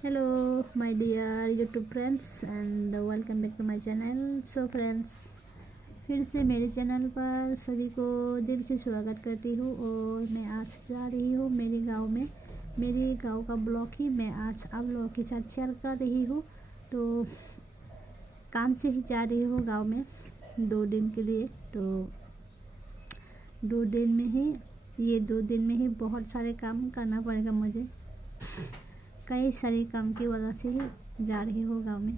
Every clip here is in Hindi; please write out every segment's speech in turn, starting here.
Hello my dear YouTube friends and welcome back to my channel. So friends, फिर से मेरे चैनल पर सभी को दिल से स्वागत करती हूँ। और मैं आज जा रही हूँ मेरे गांव में। मेरे गांव का ब्लॉग ही मैं आज आप लोगों के साथ शेयर कर रही हूँ। तो काम से ही जा रही हूँ गांव में 2 दिन के लिए। तो 2 दिन में ही बहुत सारे काम करना पड़ेगा मुझे। कई सारे काम की वजह से ही जा रही हूँ गांव में।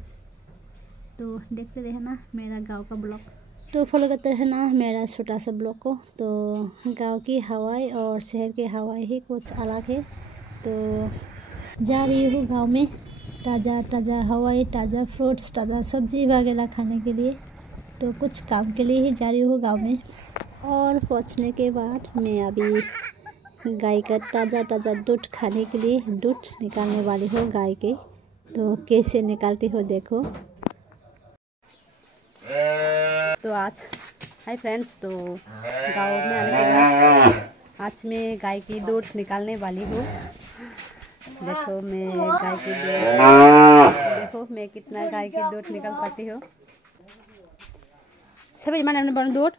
तो देखते रहना मेरा गांव का ब्लॉग। तो फॉलो करते रहना मेरा छोटा सा ब्लॉग को। तो गांव की हवाएं और शहर की हवाएं ही कुछ अलग है। तो जा रही हूँ गांव में ताज़ा ताज़ा हवाएं, ताज़ा फ्रूट्स, ताज़ा सब्जी वगैरह खाने के लिए। तो कुछ काम के लिए ही जा रही हूँ गाँव में। और पहुँचने के बाद मैं अभी गाय का ताज़ा ताज़ा दूध खाने के लिए दूध निकालने वाली हूँ गाय के। तो कैसे निकालती हो देखो। तो आज हाय फ्रेंड्स, तो गांव में आने के बाद आज मैं गाय की दूध निकालने वाली हूँ। देखो मैं गाय की दूध, देखो मैं कितना गाय की दूध निकाल पाती हूँ। सभी माने बन दूध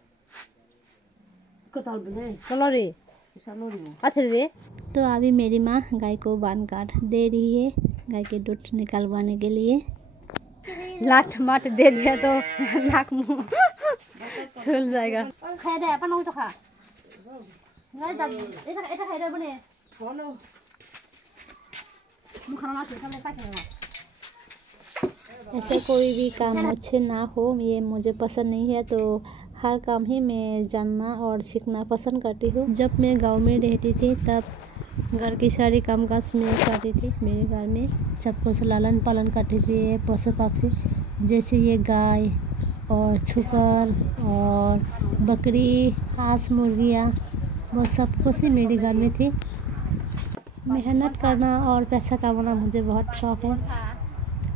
कलोरी अच्छा रे। तो अभी मेरी माँ गाय को बांध काट दे रही है गाय के दूध निकालवाने के लिए। लाठ माट दे दिया तो नाक मुँह छूल जाएगा। ऐसे कोई भी काम मुझसे ना हो, ये मुझे पसंद नहीं है। तो हर काम ही मैं जानना और सीखना पसंद करती हूँ। जब मैं गांव में रहती थी तब घर की सारी कामकाज मैं करती थी। मेरे घर में सब कुछ लालन पालन करती थी, पशु पक्षी जैसे ये गाय और सुकर और बकरी, हांस, मुर्गियाँ, वो सब कुछ ही मेरे घर में थी। मेहनत करना और पैसा कमाना मुझे बहुत शौक़ है,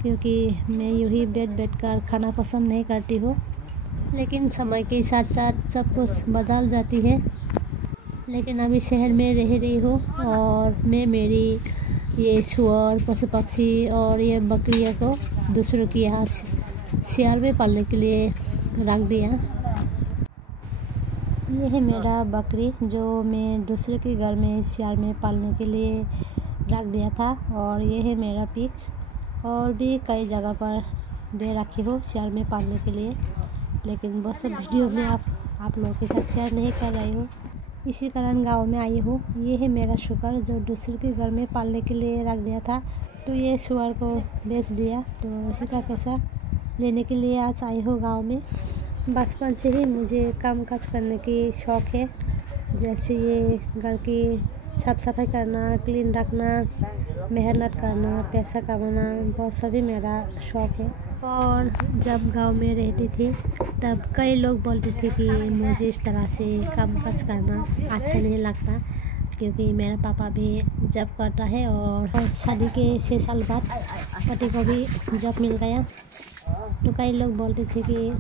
क्योंकि मैं यूँ ही बैठ कर खाना पसंद नहीं करती हूँ। लेकिन समय के साथ साथ सब कुछ बदल जाती है। लेकिन अभी शहर में रह रही हूँ और मैं मेरी ये सुअर, पशु पक्षी और ये बकरियों को दूसरों के यहाँ शहर में पालने के लिए रख दिया। ये है मेरा बकरी जो मैं दूसरे के घर में शहर में पालने के लिए रख दिया था। और ये है मेरा पिग। और भी कई जगह पर दे रखी हूँ शहर में पालने के लिए, लेकिन वो सब वीडियो में आप लोगों के साथ शेयर नहीं कर रही हूँ। इसी कारण गांव में आई हूँ। ये है मेरा सुअर जो दूसरे के घर में पालने के लिए रख दिया था। तो ये सुअर को बेच दिया, तो इसी का पैसा लेने के लिए आज आई हूँ गांव में। बचपन से ही मुझे काम काज करने की शौक़ है, जैसे ये घर की साफ सफाई करना, क्लीन रखना, मेहनत करना, पैसा कमाना, बहुत सभी मेरा शौक़ है। और जब गांव में रहती थी तब कई लोग बोलते थे कि मुझे इस तरह से काम काज करना अच्छा नहीं लगता, क्योंकि मेरा पापा भी जॉब करता है और शादी के 6 साल बाद पति को भी जॉब मिल गया। तो कई लोग बोलते थे कि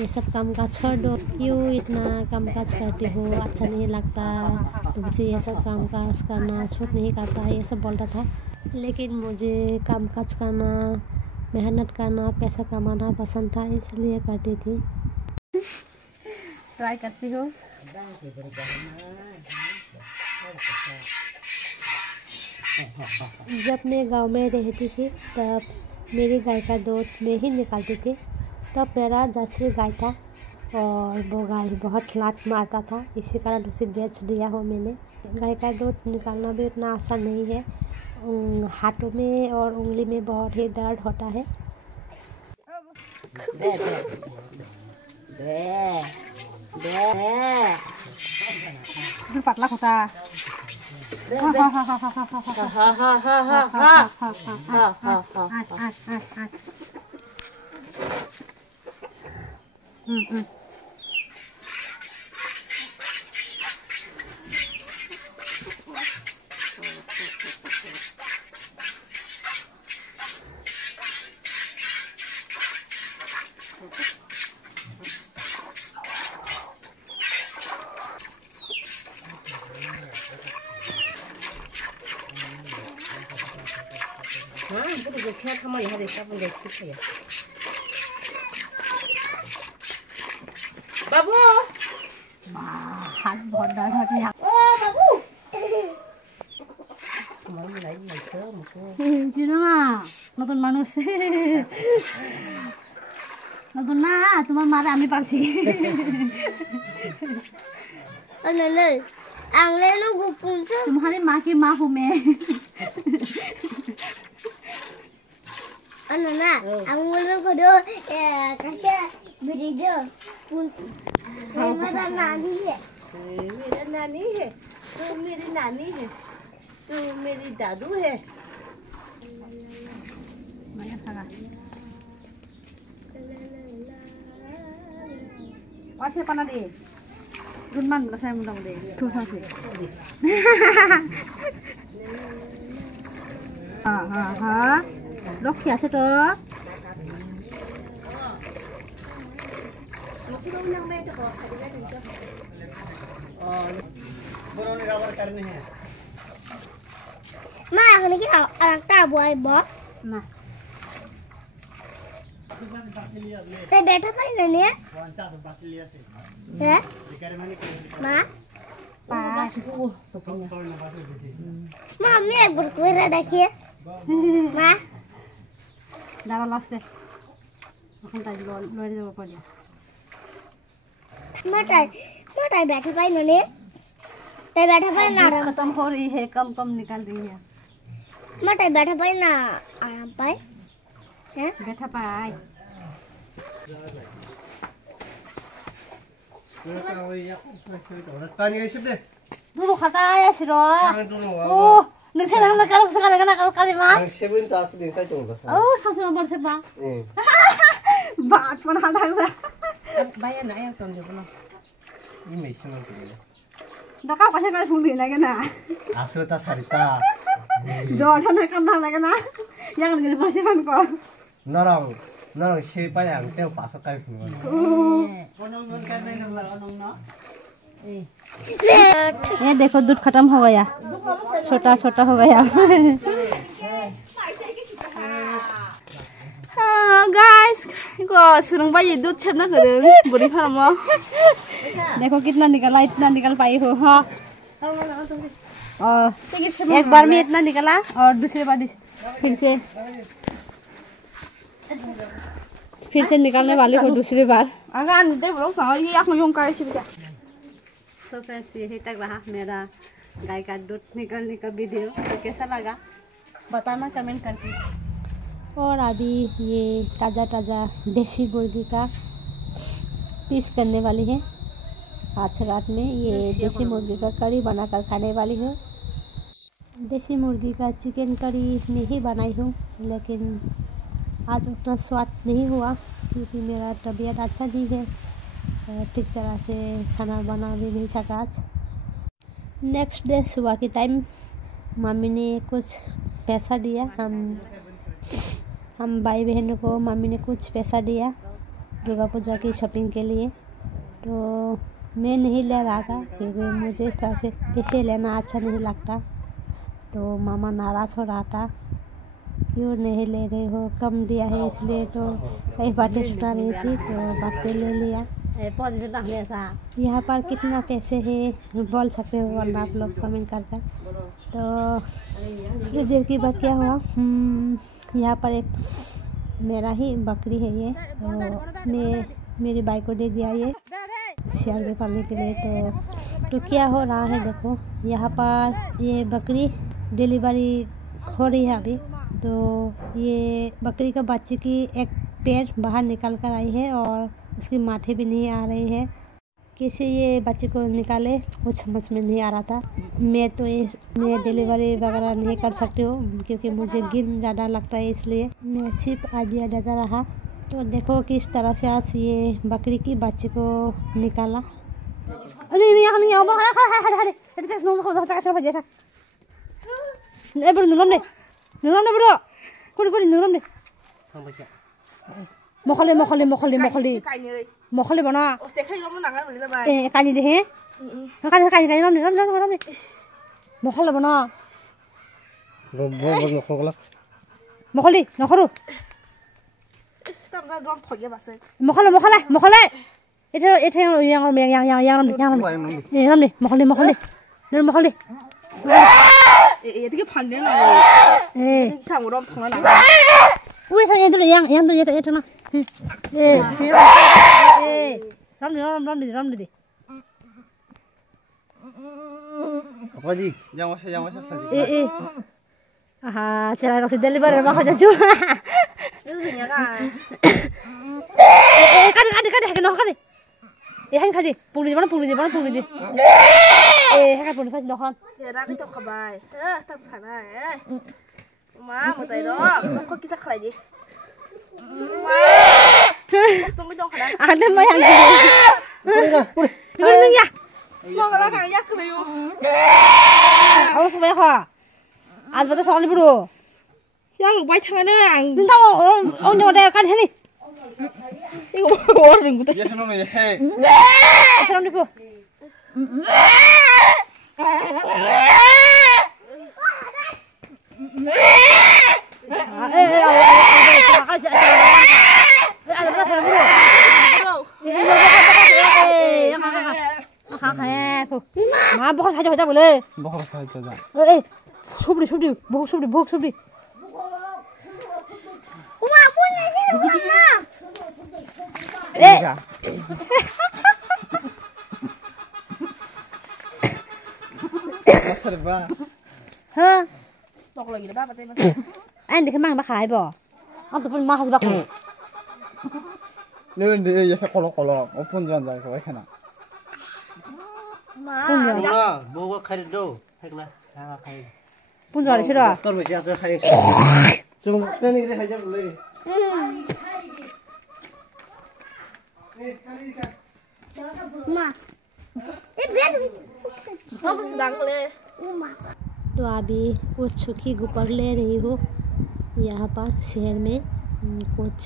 ये सब काम काज छोड़ दो, क्यों इतना काम काज करती हो, अच्छा नहीं लगता तुमसे, ये सब काम काज करना सूट नहीं करता है, ये सब बोलता था। लेकिन मुझे काम काज करना, मेहनत करना, पैसा कमाना पसंद था, इसलिए करती थी। ट्राई करती हूँ। जब मैं गांव में रहती थी तब मेरी गाय का दूध मैं ही निकालती थी। तब मेरा जर्सी गाय था और वो गाय बहुत लात मारता था, इसी कारण उसे बेच दिया हो मैंने। गाय का दूध निकालना भी उतना आसान नहीं है, हाथों में और उंगली में बहुत ही दर्द होता है। पतला होता हाँ बुढ़ी जो क्या खामा यहाँ देखा अपन देखते थे बाबू हाथ बहुत डर है ओ बाबू हमारे में लाइट नहीं था मुझको চিনো না নতুন মানুষ নতুন না তোমার মারে আমি পারছি Ano ang lelo gupunso. तुम्हारी माँ की माँ हूँ मैं Ano na? Ang ulo ko do kasi video punso. Meron nani है. मेरा नानी है तो मेरी नानी है तो मेरी दादू है banyak sangat oh siapa nanti Runman belas saya mudah deh tuh sih Lok ya sih tuh Ma ako ni kita anak taboy bo. nah Tay बैठा पाई ना ने? है? Ma? pas Mami एक berkuira देखिए. Ma? darah las deh makan tadi luar jauh apa dia मोटा बैठा पाई ना ने? tay बैठा पाई ना आराम. खत्म हो रही है कम निकल रही है मोटा बैठा पाई ना आराम पाई. हैं? बैठा पाए dulu kata ya sih oh nasi lang kalau sekali kali mah oh kasih nomor siapa bat pun ada sa bayar nak yang tuan juga dah kau pasal kali fungsi lagi na Asli sarita. doa nak kamar lagi na jangan gini masih pan kau Narang siapa yang teo pasok kali semua. onong kan main onong no ये देखो दूध खत्म हो गया छोटा हो गया guys को सुरंग बाई दूध छेना करे बड़ी फार्म देखो कितना निकला इतना निकल पाई हो हाँ और एक बार में इतना निकला और दूसरी बार फिर से निकालने वाली हो दूसरी बार अगर निते बोलो सारी ये आप लोगों का शिव सो फ्रेंड्स यही तक रहा मेरा गाय का दूध निकलने का वीडियो तो कैसा लगा बताना कमेंट करके और अभी ये ताज़ा देसी मुर्गी का पीस करने वाली है आज रात में ये देसी मुर्गी का करी बनाकर खाने वाली हूँ देसी मुर्गी का चिकन करी में ही बनाई हूँ लेकिन आज उतना स्वाद नहीं हुआ क्योंकि मेरा तबीयत अच्छा नहीं है ठीक तरह से खाना बना भी नहीं सका आज नेक्स्ट डे सुबह के टाइम मम्मी ने कुछ पैसा दिया हम भाई बहनों को मम्मी ने कुछ पैसा दिया दुर्गा पूजा की शॉपिंग के लिए तो मैं नहीं ले रहा था क्योंकि मुझे इस तरह से पैसे लेना अच्छा नहीं लगता तो मामा नाराज़ हो रहा था क्यों नहीं ले रहे हो कम दिया है इसलिए तो कई बातें सुना रही थी तो बातें ले लिया यहाँ पर कितना पैसे है बोल सकते हो वरना आप लोग कमेंट करके तो थोड़ी देर की बात क्या हुआ यहाँ पर एक मेरा ही बकरी है ये तो मैं मेरी बाइक को दे दिया ये सियार के पालने के लिए तो क्या हो रहा है देखो यहाँ पर ये बकरी डिलीवरी हो रही है अभी तो ये बकरी का बच्चे की एक पैर बाहर निकल कर आई है और उसकी माथे भी नहीं आ रही है कैसे ये बच्चे को निकाले कुछ समझ में नहीं आ रहा था मैं डिलीवरी वगैरह नहीं कर सकती हूँ क्योंकि मुझे गिन ज़्यादा लगता है इसलिए मैं सिर्फ आइडिया देता रहा तो देखो किस तरह से आज ये बकरी की बच्चे को निकाला Mokali bana. Kali deh. Kali ram. Mokali bana. Mokoli, Nokoro. Tangga drum thoye base. Mokole. Itu yang nih, Mokoli. Nur Mokoli. Itu pandai lah. Sama drum thongna na. Wih, saya itu yang itu nah. Ram di. Apa ji? Yang masa tadi. Aha, cara rosi deliver mah aja cu. Itu nya kan. Kade, kade. Han kade. Puli di mana? Kan puli pas dokan. Jera kita kabai. Tak sana. Ma, mau tay dong. Kok kisah kali ji. Tunggu dong kada. Ada mah yang gitu. Ini ya. Mau kalau kaya keliu. Awas supaya kah. आज बता सॉली बुरो yang baik tangannya ang minta orang jangan kan sini itu orang gitu Ya sono ya he. seram nih bu 마 먹어 사자 볼래 먹어 사자. 소브리 먹어 소브리 엄마 보내세요 엄마. 에 Serba. hả tộc lagi ba patay mas anh để cái mang bác khai bỏ anh tụi mình mang hai bác Nên ya sa kolo. Open jan jay ko ekhana. Bunja. Bogo khari do. Hekla. Ha khai. bunja 싫어 Tor besi asra khai. Sum tani re khai jab le. 엄마. 이 배를 apa sedang le 엄마. तो अभी कुछ सूखी गुपर ले रही हूँ यहाँ पर शहर में कुछ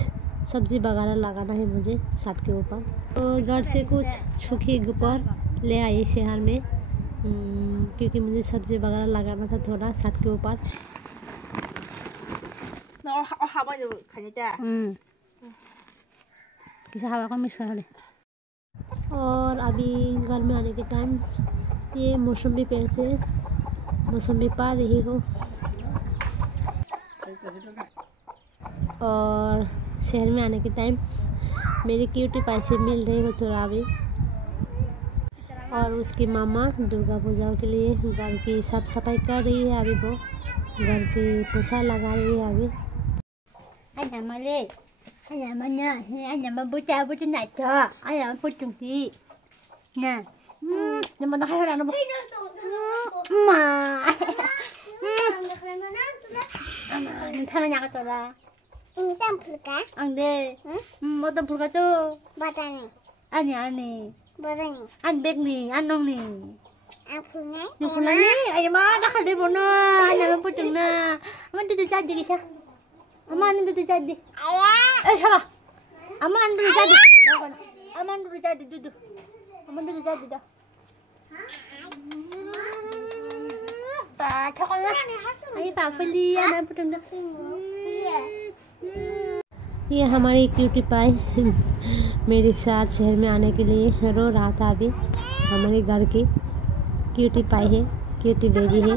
सब्जी वगैरह लगाना है मुझे छत के ऊपर तो घर से कुछ सूखी गुपर ले आई शहर में क्योंकि मुझे सब्जी वगैरह लगाना था थोड़ा छत के ऊपर nó họ bao giờ khai cha किसी हवा का मिक्स करा ले और अभी घर में आने के टाइम ये मौसमी पेड़ से मौसमी पा रही हूँ और शहर में आने के टाइम मेरी क्यूटी पाई से मिल रही हो थोड़ा अभी और उसकी मामा दुर्गा पूजा के लिए घर की साफ सफाई कर रही है अभी वो घर की पोछा लगा रही है अभी anh làm mà nha anh làm mà bữa trao bữa trên này cho anh làm bữa trùng gì nè nhưng mà nó hay là nó mà thay nhà cái ra 일단 볼까? ăn đi 어떤 불 가죠 맞아니 아니 뭐라니 ăn bếp nè ăn nông nè 아프네 nhưng không lấy ai mà đã khai đi bọn nó nhà mình bữa trùng nè mình đi chơi đi sao Ama ăn đi chơi đi ê sao là Ama ăn đi chơi đi đâu còn Ama ăn đi chơi đi đi Ama đi chơi đi đâu bà cho con nhá anh bà phải đi ăn bữa trùng đó ये हमारी क्यूटी पाई मेरे साथ शहर में आने के लिए रो रहा था अभी हमारे घर की क्यूटी पाई है क्यूटी बेबी है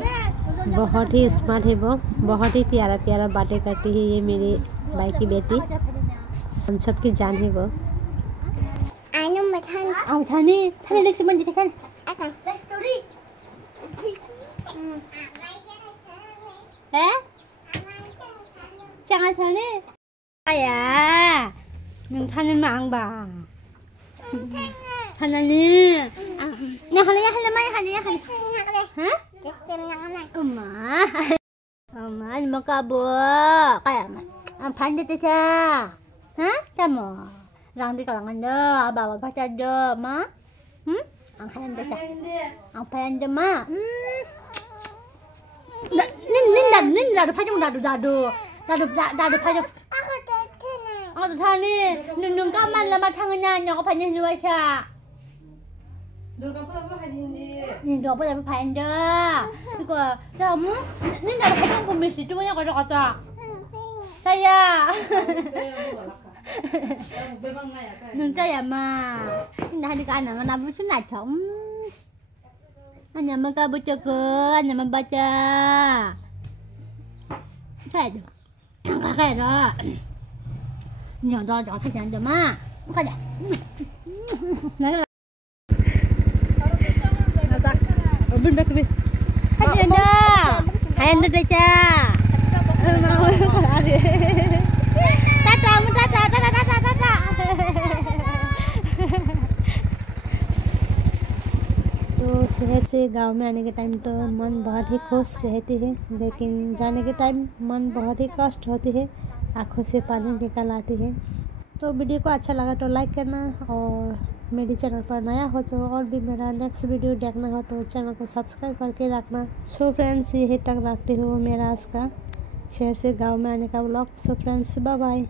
बहुत ही स्मार्ट है वो बहुत ही प्यारा बातें करती है ये मेरी भाई की बेटी हम सबकी जान है वो 아니면 탄 थाने देख से मंदिर थाने 아까 스토리 है chẳng थाने 아야 능 타는 망봐 하나는 나 할래 hả 엄마 안 먹어보 kayak apaan itu cha hah kamu orang di kalangan deh bawa baca deh ma apaan deh cha apaan deh ma nin dah pajang dah pajang aku tadi nung kaman lama tangannya nyok pajang dua cha Ini apa yang panda? Juga kamu, ini dah pajang komisi cuma yang kata-kata. Saya. Nung saya ma. Nah di kana mana bu sunat chom. Hanya maka baca ke, hanya membaca. Saya tu. Kakak dah. Nyong dah dah tak ada ma. Bukan dah. Nah. Bunda kiri. Hanya dah. Hanya dah saja. Mau ada. Tata. तो शहर से गांव में आने के टाइम तो मन बहुत ही खुश रहती है, लेकिन जाने के टाइम मन बहुत ही कष्ट होती है, आंखों से पानी निकल आती है। तो वीडियो को अच्छा लगा तो लाइक करना, और मेरे चैनल पर नया हो तो और भी मेरा नेक्स्ट वीडियो देखना हो तो चैनल को सब्सक्राइब करके रखना। सो फ्रेंड्स, यही तक रखती हूँ मेरा आज का शहर से गांव में आने का vlog. So friends, bye bye.